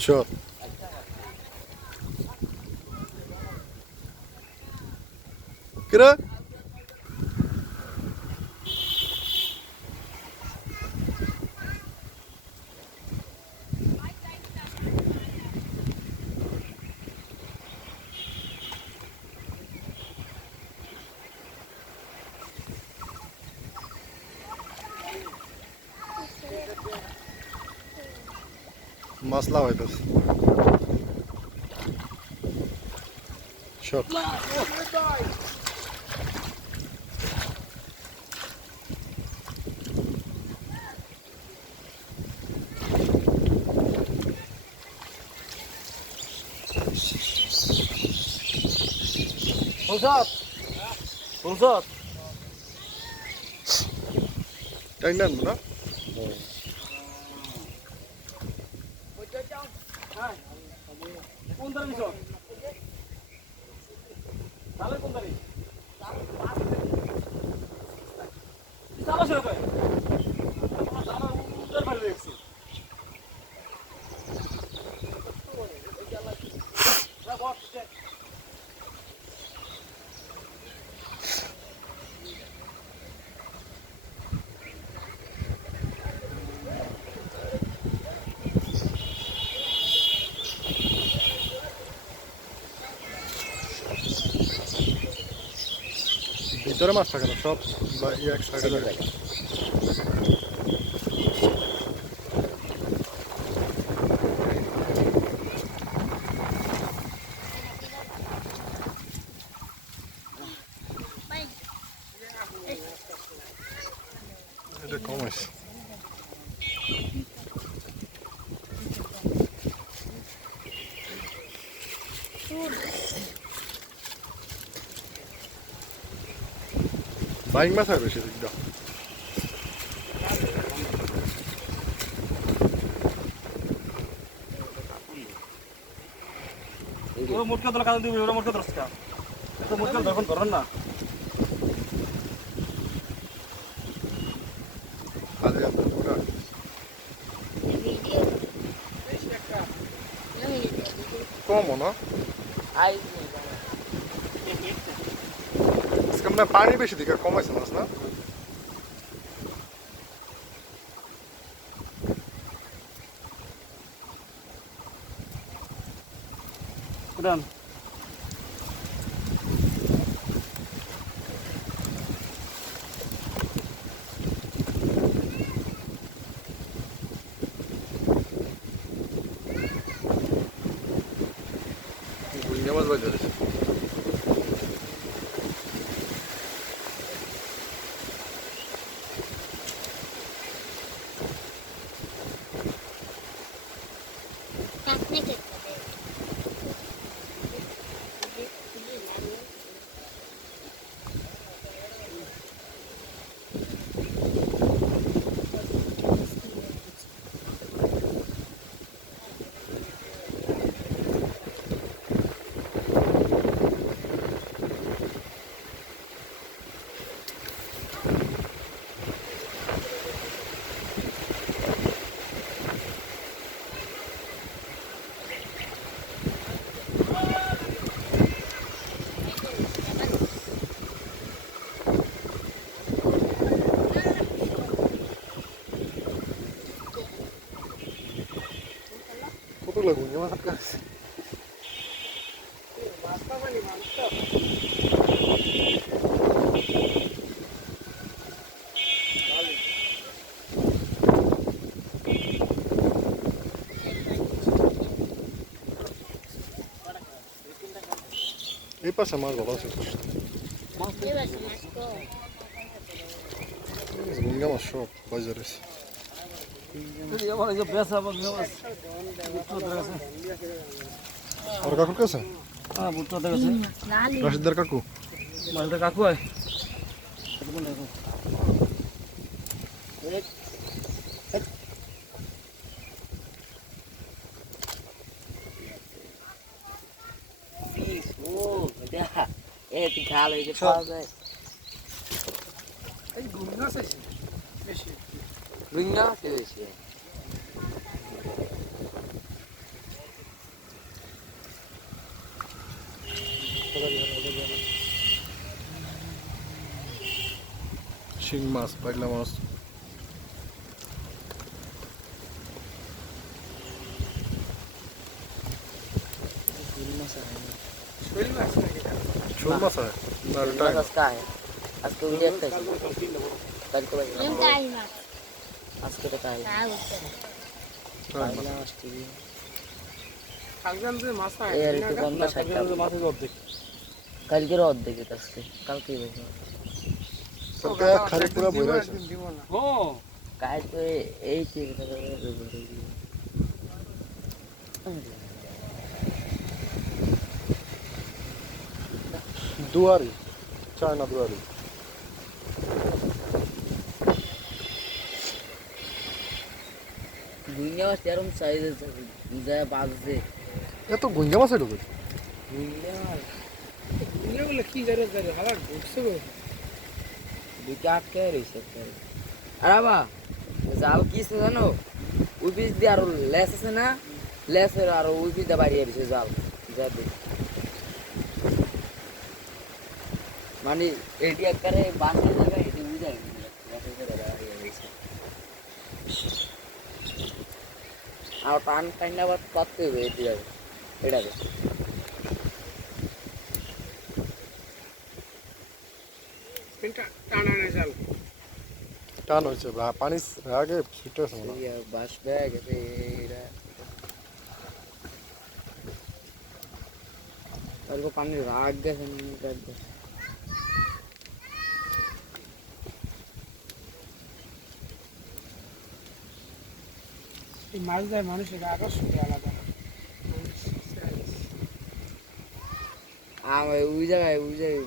Sure. маславой был. Черт. Uzat. Uzat. Denden mi lan? Evet. কোন তারিখ তাহলে কোন তারিখ? চালা শুরু ভিতরে মাছ থাকে না সব বা এক সাইডে বাইং মাছ হয় বেশি দিকটা ওরা মোটকা তোলা কাজে দিবি ওরা মোটকা ধরছে তো মোটকা তখন ধরেন না কাজে আছে পুরা কমও না আজকে মানে পানি বেশি দিকে কমাইছে মাছ না? মাছ Лакас. ¿Qué pasa más, papá? Más. ¿Qué pasa más? Zmieniamy szok, pozierys. আর কাকুর কাছে হ্যাঁ বুত্তদের কাছে রাশিদার কাকু মালদার কাকু হয় Evet, kalıyor. Çok. Ay, Lunga ke de shi. শিং মাছ পাগলা মাছ শোল মাছ আছে না টাই মাছ কা আছে আজকে ভিডিও খাইছি তাই করে আজকে তো মাছের অর্ধেক। কালকের অর্ধেক আজকে। কালকেই বেশি এই চিন্তা করে দুয়ারি চায়না দুয়ারি। দুনিয়া তেরম সাইজে যায় বাজছে এত গুঞ্জা মাছ ঢুকে দুনিয়া এগুলো কি জারে জারে হালা ঢুকছে গো দুইটা আটকে রয়েছে আরে বা জাল কি আছে জানো ওই পিস দিয়ে আরও লেস আছে না লেসের আরও ওই পিস দিয়ে বাড়িয়ে রয়েছে জাল যা দেখ মানে এটি একবারে বাঁশের জায়গায় এটি বুঝাই আর টান টাইন আবার পাততে হবে এটি যাবে এটাকে এটা টানা না চাল টান হয়েছে ভা- পানি আগে ছুটে আছে মনে হয়। ইয়া বাস দেয়া গেছে এরা অল্প পানি রাগ এই মাছ দেয় মানুষের আকর্ষণ আলাদা আমি ওই জায়গায় ওই জায়গায়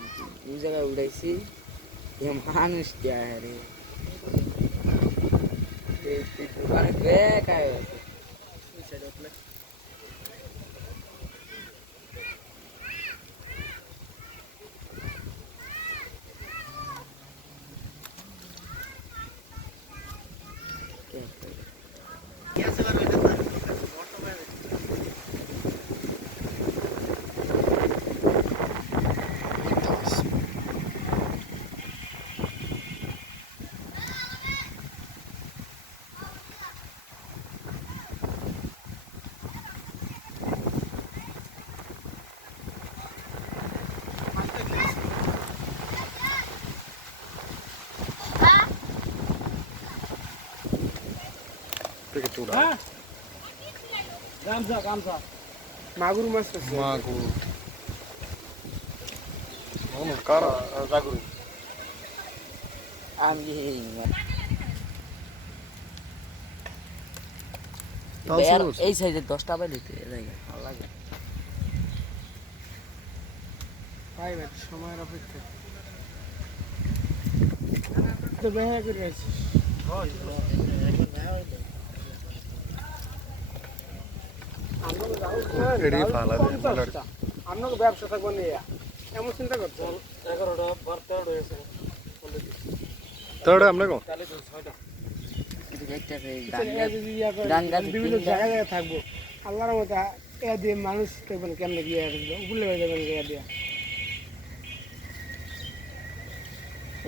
ওই জায়গায় উঠাইছি এ মানুষ দেয় রে। দোকানে আছে মাগুর মাছ মাগুর। কারা? জাগুরি। আমি। এই সাইজের দশটা পাই দিতে ভালো লাগে। ভাই সময়ের অপেক্ষা তো বেহা করে আছিস আপনাকে ব্যবসা থাকব নিয়ে এমন চিন্তা করছেন? এগারোটা বার তেরোটা হয়েছে। তাহলে আমরা ইয়া বিভিন্ন। জায়গায় জায়গায় থাকব। আল্লাহর মতো এ দিয়ে মানুষ দেখবেন কেমনে গিয়ে উপলে হয়ে যাবেন এ দিয়ে।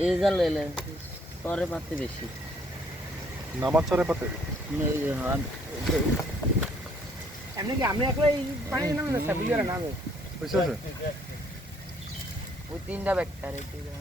এই জাল এলে তরে পাতে বেশি। নামাজ চরে পাতে? এমনি কি আমি একলা এই পানি নামে না সাবিলিয়ার নামে। বুঝছে ওই তিনটা ব্যাগটা রে তিনটা